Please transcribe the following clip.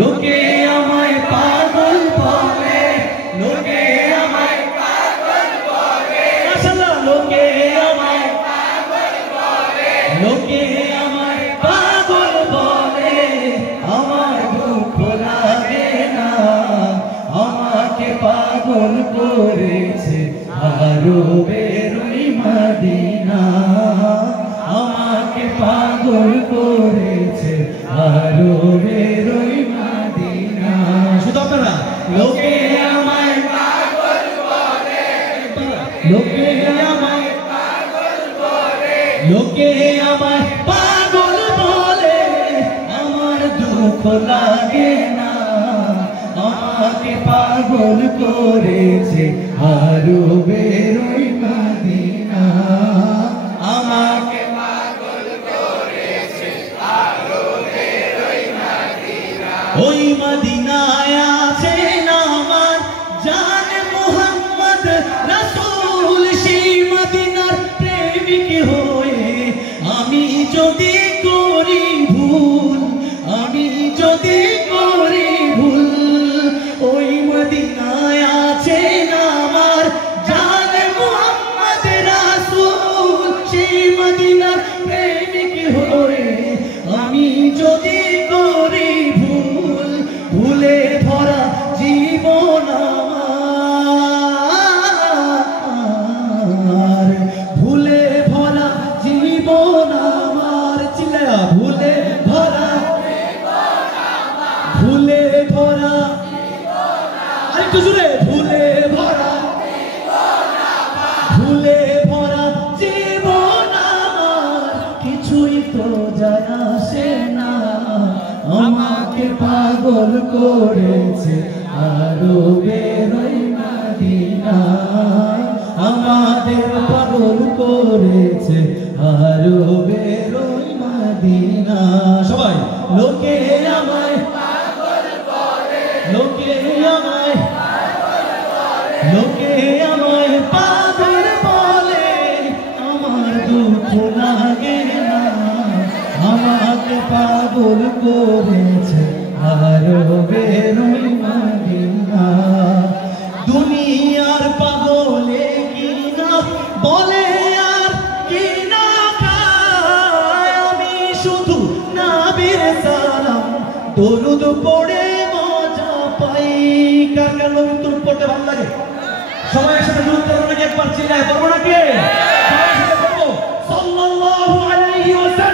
লোকে আমায় পাগল বলে, লোকে আমায় পাগল বলে, মাশাআল্লাহ লোকে আমায় পাগল বলে, লোকে আমায় পাগল বলে, আমার দুঃখ লাগে না, আমাকে পাগল করেছে আরো বেরোই মদিনা, আমাকে পাগল করেছে আরো বেরোই মদিনা। শুধু আপনারা লোকে আমায় পাগল বলে, লোকে আমায় পাগল বলে, লোকে আমায় পাগল বলে, আমার দুঃখ লাগে না, আমাকে পাগল করেছে আরো বেরোই মদিনা, আমাকে পাগল করেছে আরো বেরোই মদিনা। ওই মদিনায় আছেন আমার জান মুহাম্মদ রাসূল, সেই মদিনার প্রেমিক হয়ে আমি যদি করি ভুল, আমি যদি করি ভুল, ওই মদিনায় আছেন আমার জান মুহাম্মদ রাসূল, সেই মদিনার প্রেমিক হয়ে আমি যদি করি ভুল, ভুলে ভরা জীবন আমার, ভুলে ভরা জীবন আমার, চিল্লায়া ভুলে ভরা, ভুলে ভরা, আরেকটু জোরে, ভুলে ভরা, ভুলে ভরা জীবন আমার, কিছুই তো যায় আসে না, আমাকে পাগল করেছে আরো বেরোই মদিনা, আমাদের পাগল করেছে আরো বেরোই মদিনা। সবাই লোকে আমায় পাগল বলে, লোকে আমায় পাগল বলে, লোকে আমায় পাগল বলে, আমার দুঃখ লাগে না, আমাকে পাগল করেছে আরো বেরোই মদিনা। দুনিয়ার পাগলে কিনা বলে আর কিনা খায়, আমি শুধু নবীর সালাম দরুদ পড়ে মজা পাই। কার কার নবীর দরুদ পড়তে ভালো লাগে? সবাই একসাথে দরুদ পড়বো নাকি? একবার চিল্লায় পড়বো নাকি? সবাই একসাথে পড়বো সাল্লাল্লাহু আলাইহি ওয়াসাল্লাম।